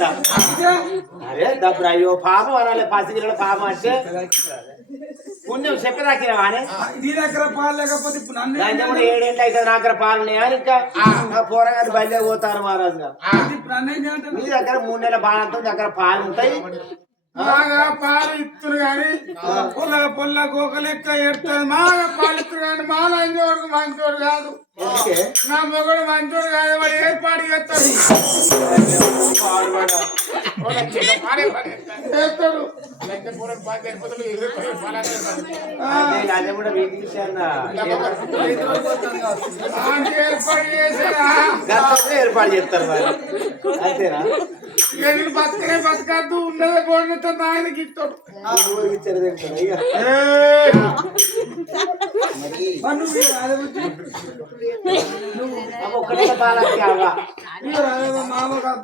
చెప్తా. అరే దబ్బు అయ్యో పాపం అనాలి పసిగిల పాపం అంటే పుణ్యం చెప్పదాకినా నీ దగ్గర పాలు లేకపోతే ఇప్పుడు నన్ను 7 ఏళ్ళు అయితే నా దగ్గర పాలు ఉన్నాయా ఇంకా నా పోరగారు బయలుదేరి పోతారు మహారాజుగా. మీ దగ్గర 3 నెలల బాలంతో దగ్గర పాలు ఉంటాయి బాగా పాలు ఇస్తురు కానీ పొల్ల గోక లెక్క ఎడుతుంది బాగా పాలు ఇస్తురు కానీ మాల అంజోడు మంచోడు కాదు నా మొగడు మంచోడు కాదు వాడు ఏర్పాటు చేస్తాడు చేస్తాడు అదే కూడా ఏర్పాటు చేస్తారు మరి అంతేనా బతకనే బతకద్దు ఉన్నదే పోయినతో ఆయనకి ఇస్తాడు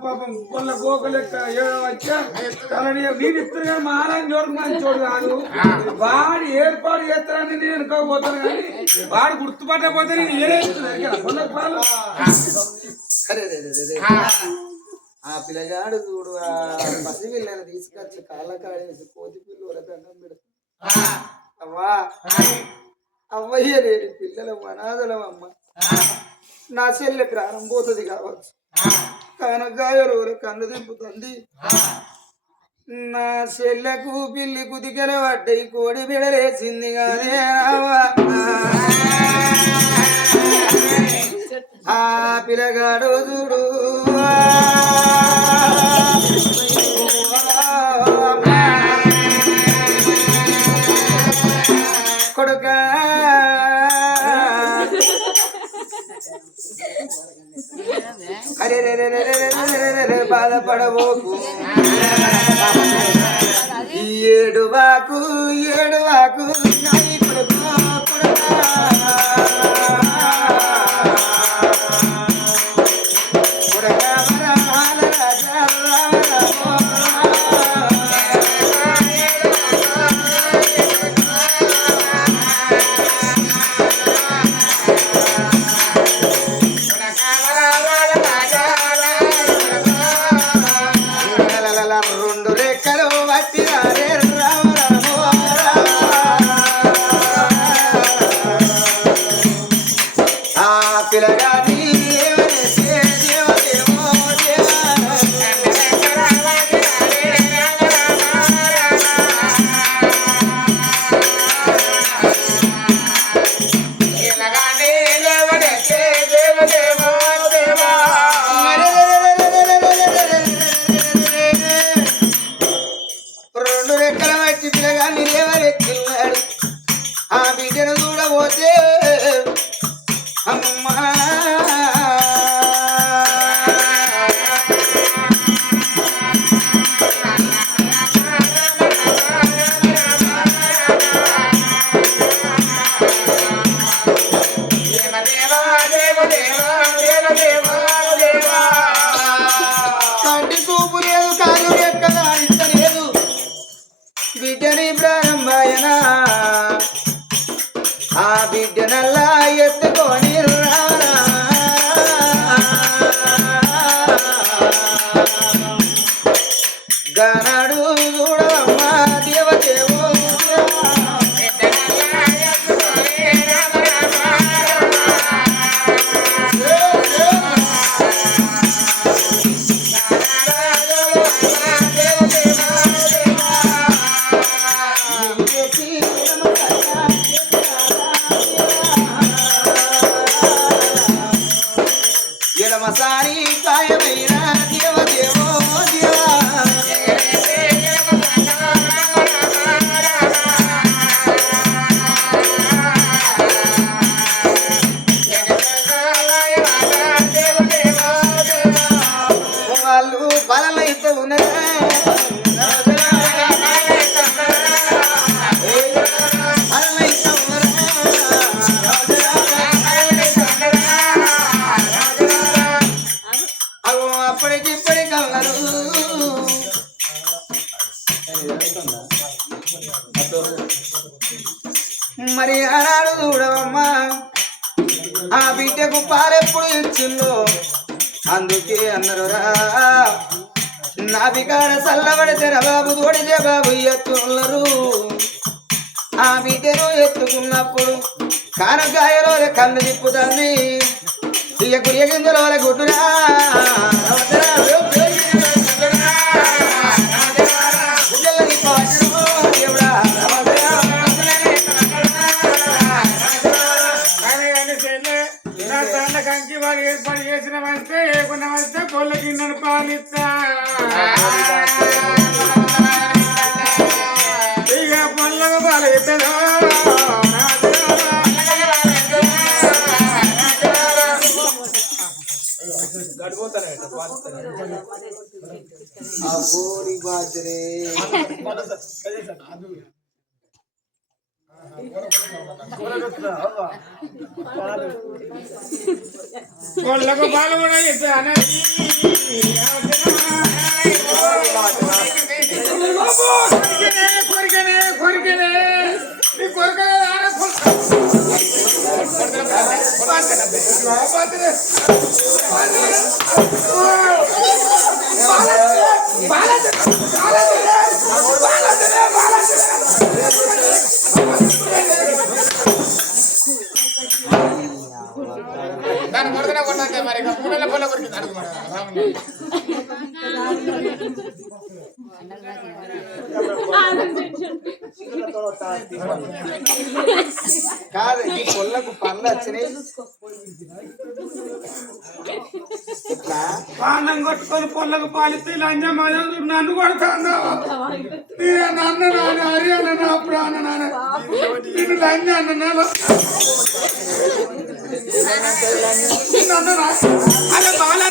పాపం కొల్ల గోక లెక్క వచ్చా నేను ఇస్తాను కానీ మహారాజు చోటు మంచోడు కాదు వాడు ఏర్పాటు చేస్తానని నేను అనుకోకపోతాను కానీ వాడు గుర్తుపట్టకపోతే నేను ఏరేస్తున్నాను కొల్ల పాలు ఆ పిల్లగాడు చూడు ఆ పసి పిల్లని తీసుకొచ్చి కాళ్ళ కాడేసి కోతి పిల్లల దండం పెడుతుంది అవ్వా అవ్వయ్య లేని పిల్లల అనాథలం అమ్మ నా చెల్లె ప్రాణం పోతుంది కావచ్చు కానగాయలు కన్ను దింపుతుంది నా చెల్లెకు పిల్లి కుదికలు పడ్డాయి కోడి బిడలేసింది కాదే ఆ పిల్లగాడు చూడు కొడుక అరే బాధపడబోకు ఏడువాకు ఏడువాకు బిడ్డని ప్రారంభాయన ఆ బిడ్డనల్లా ఎత్తుకొని గనాడు చూడమ్మా దేవదేవో మసారి కాయమైన దేవదేవో దేవా వాళ్ళు బలమైతే ఉన్నదా మరి ఆనాడు చూడవమ్మా ఆ బిడ్డకు పాలెప్పుడు ఇచ్చిందో అందుకే అన్నరురా నా బికాడ చల్లబడితే బాబు తోడితే బాబు ఎత్తున్నారు ఆ బిడ్డను ఎత్తుకున్నప్పుడు కానకాయలో కన్ను తిప్పుతాంది ఇక గుయ్యగిందలో గుడ్డురా కంకి వాడు ఏర్పాటు చేసిన వస్తే ఏకున్న వస్తే కోళ్ళ కిందను పాలిస్తా ఇక పొల్లకు పాలిస్తాను కోళ్ళకు పాలు కూడా ఇస్తాను కొరికనే కొరికనే నీ కొరక దాని కొరకనే కొట్టే మరి మూడల పొల కొరికి అడుగు కాదు ఈ పొల్లకు పనులు వచ్చినాయి పానం కొట్టుకొని పొల్లకు పాలిస్తే లంజం నన్ను కొడతాను నన్ను నాన్న హరియాణ నా ప్రాణ నాన్న నేను లంజ అన్న నన్ను అలా బాగా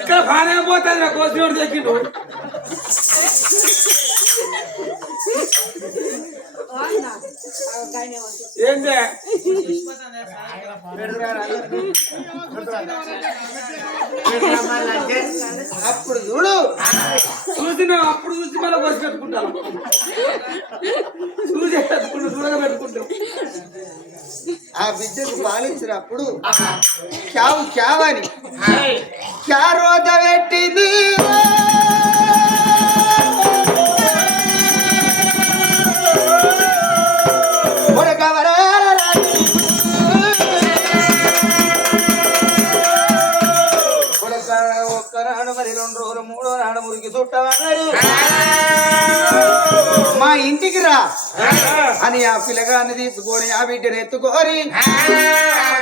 ఇక్కడ బాగానే పోతుంది కోసినోడు తెచ్చిండు ఏంటే అప్పుడు చూడు చూసిన అప్పుడు చూసి మళ్ళీ కోసి పెట్టుకుంటాను చూసి పెట్టుకుంటాం దూరంగా పెట్టుకుంటాం ఆ బిడ్డకు పాలించినప్పుడు క్యావు క్యావని క్యారోత పెట్టింది ఒక్కనాడు మరి 2 రోజులు 3వ నాడు మురికి చుట్టమన్నాడు మా ఇంటికి రా అని ఆ పిల్లగాన్ని తీసుకొని ఆ బిడ్డను ఎత్తుకొని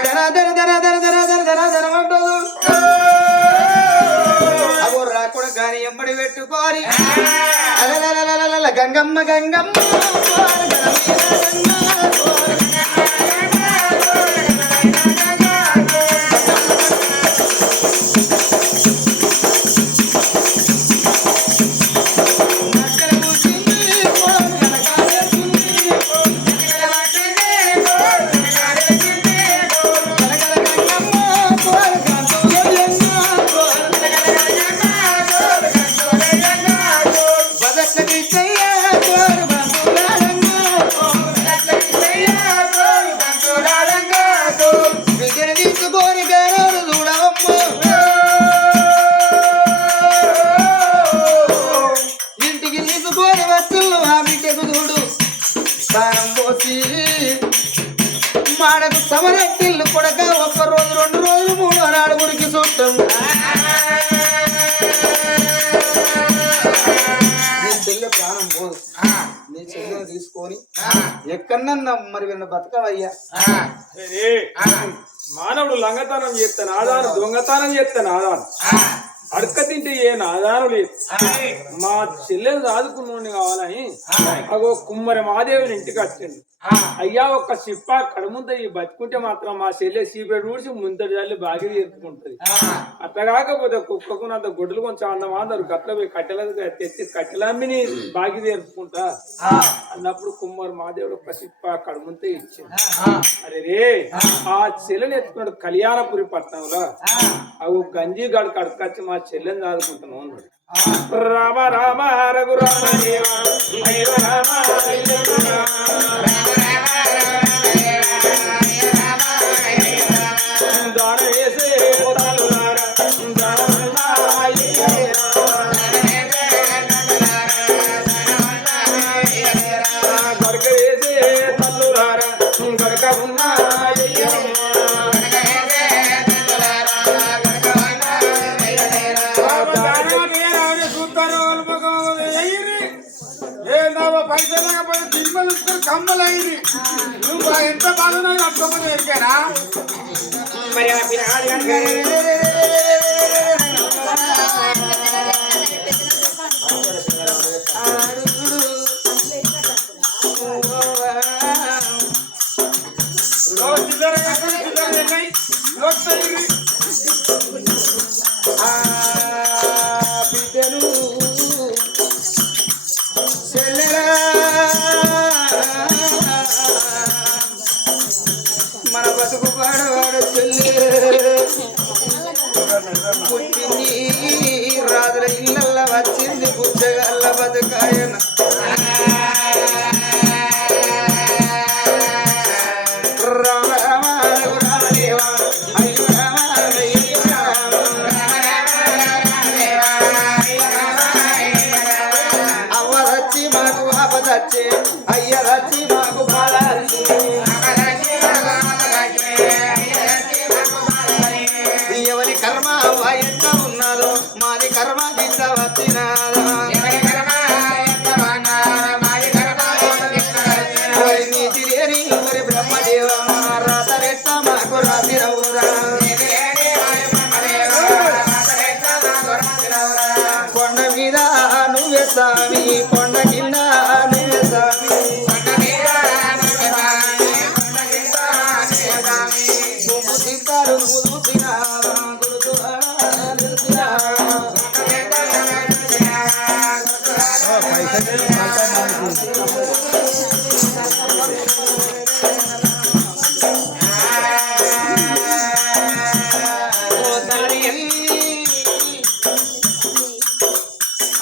ధర ధర ధర ధర ధర ధర ధర ధరమంటదు అగో రాకుండా గాని ఎమ్మడి పెట్టుకొని అలలలలలల గంగమ్మ గంగమ్మ మాడకు సమరెట్టిల్లు కొడక 1 రోజు 2 రోజులు 3వ నాడు మురికి చుట్టం నీ చెల్లె ప్రాణం పోదు నీ చెల్లెను తీసుకొని ఎక్కడన్నా మరి విన్న బతకవయ్యా మానవుడు లంగతనం చేస్తాను ఆదాను దొంగతనం చేస్తాను ఆదాను అడక తింటే ఏ ఆధారం లేదు. మా చెల్లెలు దాదుకున్నోడిని కావాలని అగో కుమ్మరి మాదేవిని ఇంటికి వచ్చిండు. అయ్యా ఒక్క సిప్ప కడుముంత ఈ బతుకుంటే మాత్రం మా చెల్లె సీపేట ఊడిచి ముందటి తల్లి బాగా తీర్చుకుంటది. అట్లా కాకపోతే కుక్కకు అంత గొడ్డలు కొంచెం అందమాందరు గట్ల పోయి కట్టెల తెచ్చి కట్టెలమ్మిని బాగి తీర్చుకుంటా అన్నప్పుడు కుమ్మరి మాదేవుడు ఒక్క సిప్ప కడుముంత ఇచ్చింది. అరే రే ఆ చెల్లెని ఎత్తుకున్నాడు కళ్యాణపురి పట్టణంలో అవు గంజి గడు కడుకొచ్చి మా చెల్లెని దాదుకుంటున్నావు అన్నాడు. రామ రామ రఘు రామ దేవ దేవ రామ దాన వేసే గడక వేసే తల్లులార గడక ఉన్నా పైసలు దిమ్మలు కమ్మలైంది. నువ్వు ఎంత బాధనా కట్టుకోమని ఎరికానా బిడ్డను చెల్లెలా మన బతుకు పాడవాడు చెల్లె పుట్టింది రాజుల ఇళ్ళల్లో వచ్చింది పుచ్చగల్ల బతుకాయన రామ రామ రామ దేవ అయ్యో రామ అయ్యో రామ అవ్వదచ్చి మాకు ఆపదచ్చి అయ్యదచ్చి మాకు బాధచ్చి ఎవరి కర్మ ఎంత ఉన్నదో మాది కర్మ గిట్ట వచ్చినాదా నీతి లేని ఎవరి బ్రహ్మదేవ రాత రెట్ట మాకు రాసి రవురా కొండ మీద నువ్వే స్వామి కొండ కింద నువ్వే స్వామి నువ్వు తింటారు నువ్వు చూసినావా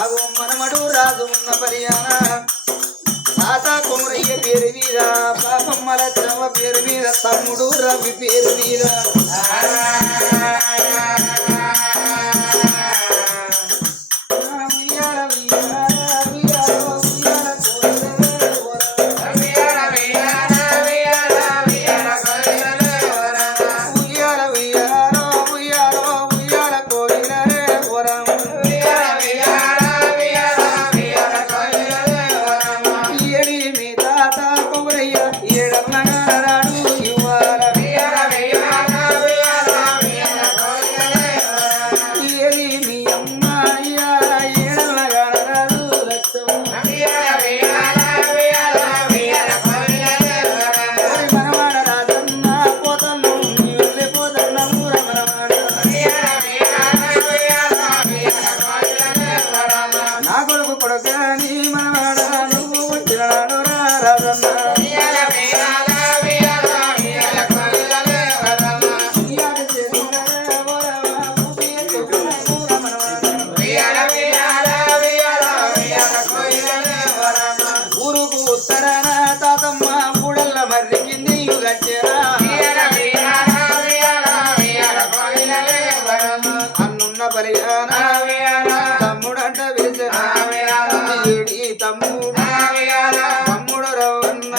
అగో మనమడు రాజు ఉన్న పరియాణ తాత కొమరయ్య పేరు మీద పాపమ్మల చవ పేరు మీద తమ్ముడు రవి పేరు మీద తమ్ముడంట విరిచే తమ్ముడు తమ్ముడు రవన్న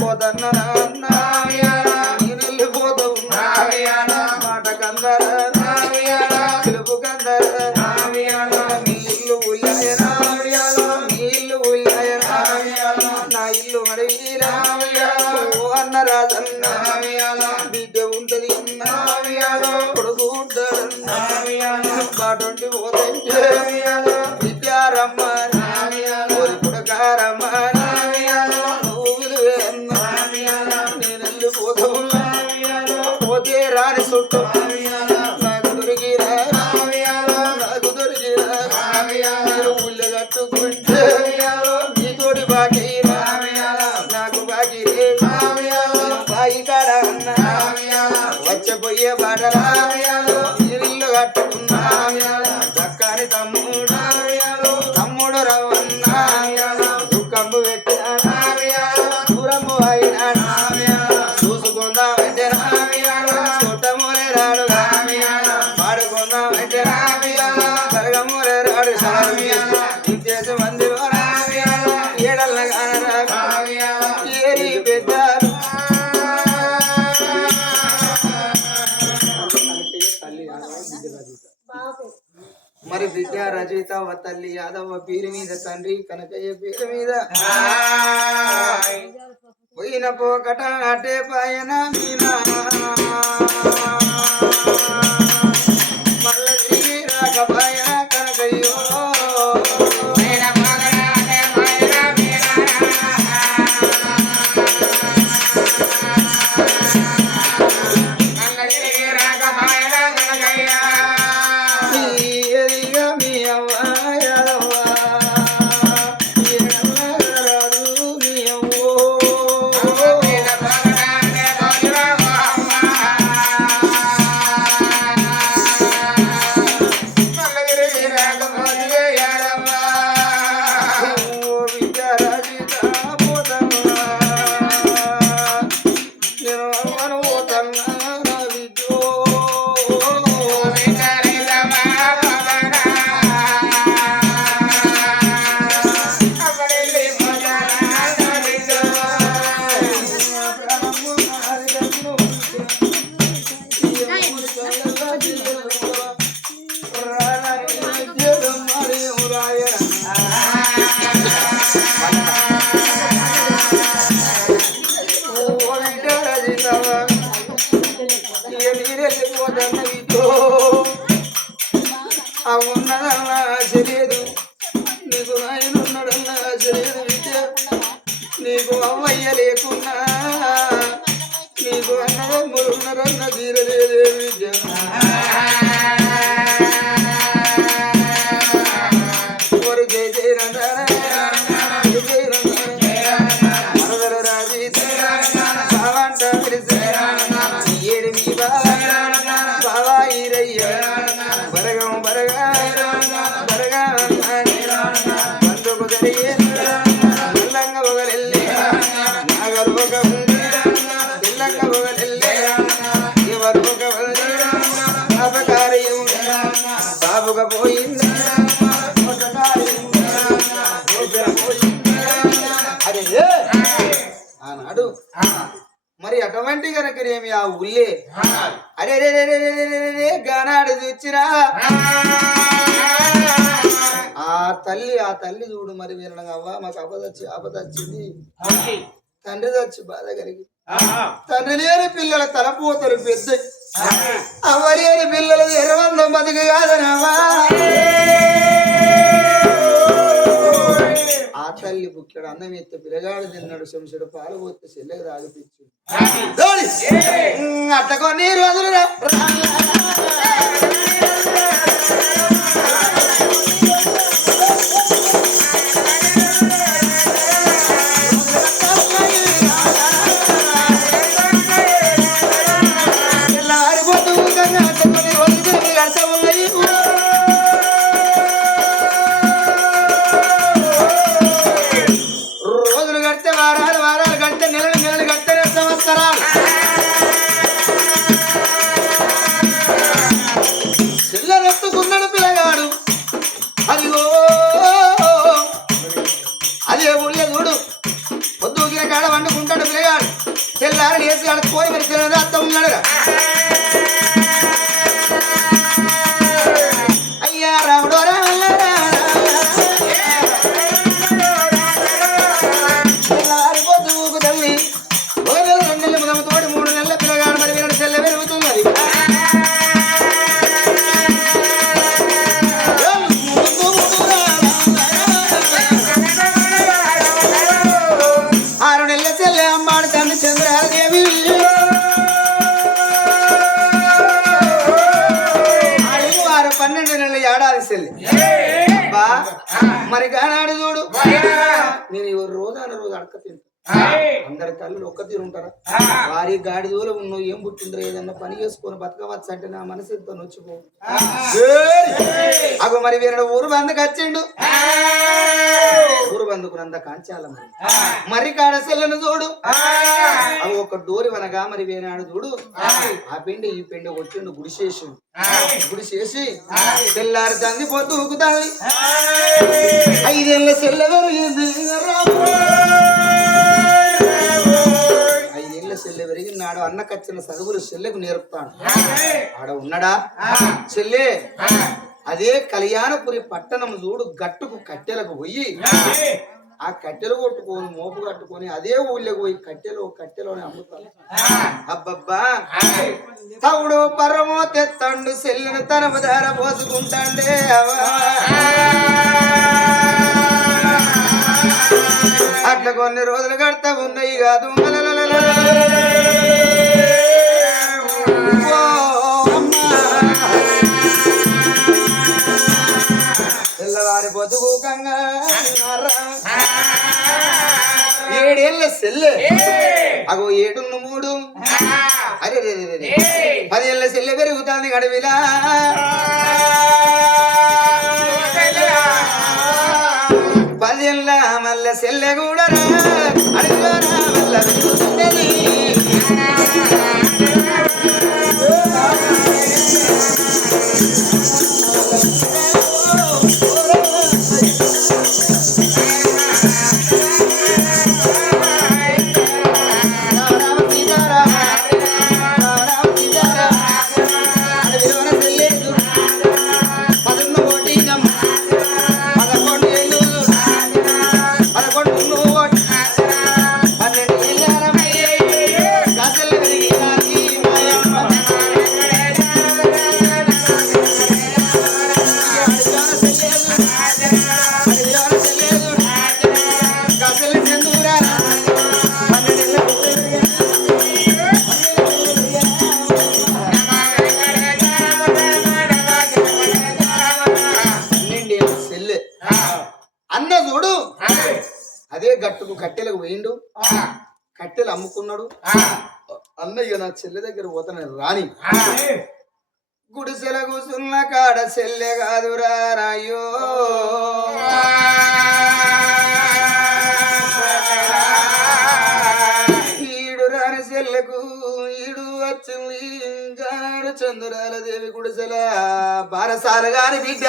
పోతన్న నీళ్ళు పోతూ మాట కందర తెలుపు కందర నీళ్ళు ఉల్లాయనా నీళ్ళు ఉల్లాయనా నా ఇల్లు అడవిరా అన్న రాజన్న బిడ్డ ఉంటది కొడుకు ఉంటాడన్న బాకీ నాకు బాకీ బాయి కాడ అన్న వచ్చపోయే బాటలా ఇల్లు కట్టుకున్నా దక్కని తమ్ముడు రవన్న దుఃఖంబు పెట్టినా దూరము అయినా చూసుకుందామంటే చుట్టములే రాడు పాడుకుందామంటే కరగములే రాడు ఇంకేసి మందిలో ఏడల్ల ఏరి పెద్దారు మరి బిడ్డ రచయిత తల్లి యాదవ్వ పేరు మీద తండ్రి కనకయ్య పేరు మీద పోయిన పోకట అటే పయన మీనా మల్ల తిరిగి రాక పయన కనకయ్యో ఉన్నదన్నా తెలియదు నీకు నాయనున్నాడన్నా తెలియదు విద్య నీకు అమ్మయ్య లేకున్నా నీకు అన్నదమ్ములు ఉన్నారన్న తీరలేదే విద్య ஒரு జయ జయ మరదలు రాజీ బావంట ఏడు మీ బావా ఈరయ్య బరగం బరగా బరగా బంధుకు జరిగే పిల్లంగ పొగలెల్లి నాగరు ఒక పిల్లంగ పొగలెల్లి ఎవరు ఒక పాపకార్యం బాబుగా పోయింది అన్నాడు మరి అటువంటి కనుకనేమి ఆ ఊళ్ళే అరే గానాడు చూచిరా ఆ తల్లి చూడు మరి వినడం అవ్వ మాకు ఆపదొచ్చింది తండ్రి చచ్చి బాధ కలిగి తండ్రి లేని పిల్లల తలపోతలు పెద్ద అవ్వ లేని పిల్లలు ఎర్రవల్లో బతుకు కాదనవా ఆ తల్లి బుక్కెడు అన్నం ఎత్తే పిల్లగాడు తిన్నాడు శంసుడు పాలు పోతే చెల్లెకి తాగిపించు అట్ట కొన్ని రోజులు రోజులు గడితే వారాలు గడితే నెలలు గడితే సంవత్సరాలు చిల్లరెత్తుకున్నాడు పిల్లగాడు అదిగో అదే ఊళ్ళో చూడు పొద్దుగిన కాడ వండుకుంటాడు పిల్లగాడు తెల్లారని వేసి ఆడ పోయి మరి పిల్లగా అత్త ఉన్నాడుగా అయ్యా రాముడు పొద్దుకు తల్లి 1 నెల 2 నెలల ముదమతోటి 3 నెలల పిల్లగాడు మరి వీళ్ళ చెల్లె పెరుగుతున్నది చంద్రాదేవి 12 నెలల ఏడాది చెల్లి బా మరి కానాడు చూడు నేను ఎవరు రోజు అన్న రోజు అడక తింటా అందరి తల్లులు ఒక్క తీరు ఉంటారా వారి గాడి దూరం నువ్వు ఏం పుట్టిండ్రు ఏదన్నా పని చేసుకొని బతకవచ్చు అంటే నా మనసు ఎంతో నొచ్చిపో అగో మరి వీరు ఊరు బంధకు వచ్చిండు ఊరు బంధుకునంత కాంచాల మరి కాడ సెల్లను చూడు అవి ఒక డోరి వనగా మరి వేనాడు చూడు ఆ పిండి ఈ పిండి వచ్చిండు గుడిసేసి తెల్లారి తంది పొద్దు ఊకుతాది 5 ఏళ్ళ సెల్ల పెరిగింది 5 ఏళ్ళ సెల్లె పెరిగినాడు అన్నకచ్చిన చదువులు చెల్లెకు నేర్పుతాడు ఆడ ఉన్నాడా చెల్లె అదే కళ్యాణపురి పట్టణం చూడు గట్టుకు కట్టెలకు పోయి ఆ కట్టెలు కొట్టుకొని మోపు కట్టుకొని అదే ఊళ్ళకి పోయి కట్టెలోనే అమ్ముతాను అబ్బబ్బా తవుడు పర్రమో తెత్తండు సెల్లిని తన ధర పోసుకుంటాండే అట్లా కొన్ని రోజులు గడతా ఉన్నాయి కాదు తెల్లవారి పొద్దుకు కంగా 7 ఏళ్ళ సెల్లె అగో 7 3 అరే 10 ఏళ్ళ సెల్లె పెరుగుతుంది గడివిలా 10 ఏళ్ళ మల్ల సెల్లె కూడా అడిగా మల్ల పెరుగుతుంది అన్న చూడు అదే గట్టుకు కట్టెలకు పోయిండు కట్టెలు అమ్ముకున్నాడు అన్నయ్య నా చెల్లె దగ్గర పోతాను రాని గుడిసెల కూసున్న కాడ చెల్లె కాదురా రాయో ఈడు రాని చెల్లెకు ఈడు వచ్చింది గాడు చంద్రాల దేవి గుడిసెల బారసాల గారి బిడ్డ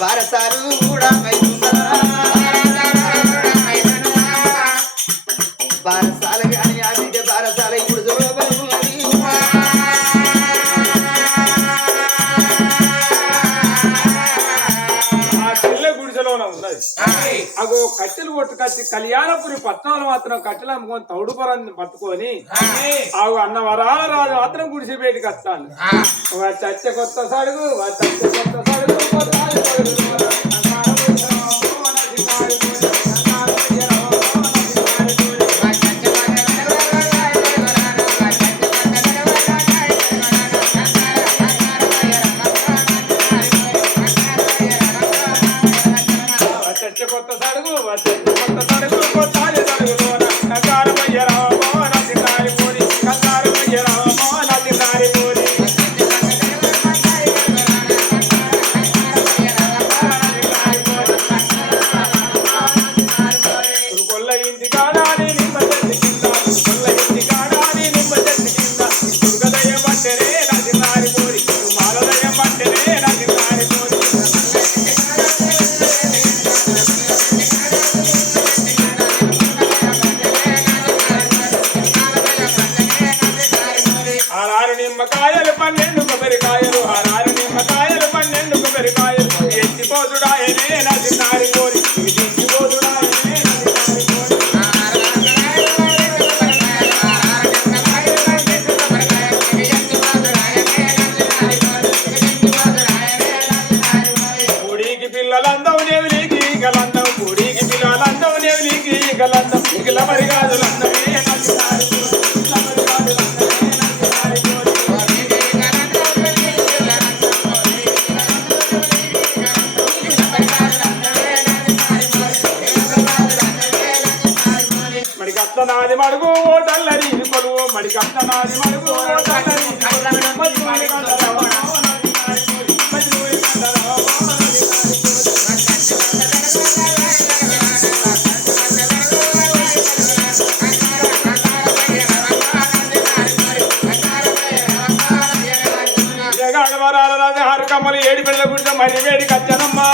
బారసాలు కూడా బారసాల కానీ ఆ బిడ్డ బారసాల ఇప్పుడు అగో కట్టెలు కొట్టుకొచ్చి కళ్యాణపురి పట్టణంలో మాత్రం కట్టెలు అమ్ముకొని తౌడుపురాన్ని పట్టుకొని ఆగు అన్న వరాల రాజు మాత్రం గుడిసి బయటికి వస్తాను చచ్చ కొత్త సడుగు కట్టనాది మలుపు మజనూరి కట్టరావో మజనూరి కట్టరావో కమ్మలు ఏడు పిల్లల గుడితో మరి వేడి కచ్చనమ్మా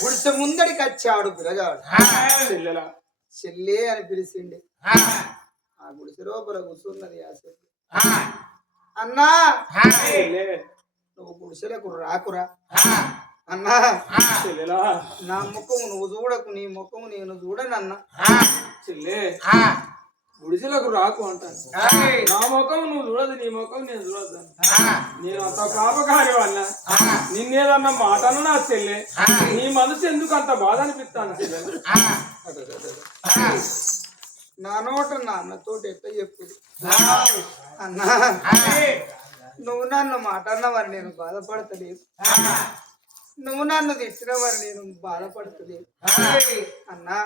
గుడిసె ముందడికి వచ్చాడు పిల్లగాడు చెల్లెలా చెల్లే అని పిలిచిండి ఆ గుడిసె లోపల కూర్చున్నది ఆ చెల్లి అన్నా నువ్వు గుడిసెలకు రాకురా అన్నా చెల్లెలా నా ముఖము నువ్వు చూడకు నీ ముఖము నేను చూడనన్నా చెల్లె గుడిసెలకు రాకు అంటాను నా ముఖం నువ్వు చూడదు నీ ముఖం నేను చూడద్దు నేను అంత కాపకారి వల్ల నిన్నేదన్నా మాటను నా చెల్లె నీ మనసు ఎందుకు అంత బాధ అనిపిస్తాను చెల్లె నా నోట నా అన్నతోటి ఎట్లా చెప్పుడు అన్నా నువ్వు నన్ను మాట అన్నవారు నేను బాధపడతలేదు నువ్వు నన్ను తిట్టినవారు నేను బాధపడతలేదు అన్నా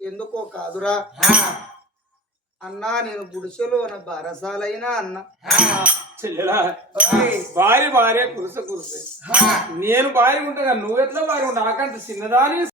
ఎందుకో కాదురా అన్నా నేను గుడిసెలో ఉన్న బారసాలైనా అన్నా చెల్లెలా భార్య కురుస కురుసే నేను భార్య ఉంటా నువ్వు ఎట్లా భార్య ఉంటా నాకంటే చిన్నదాని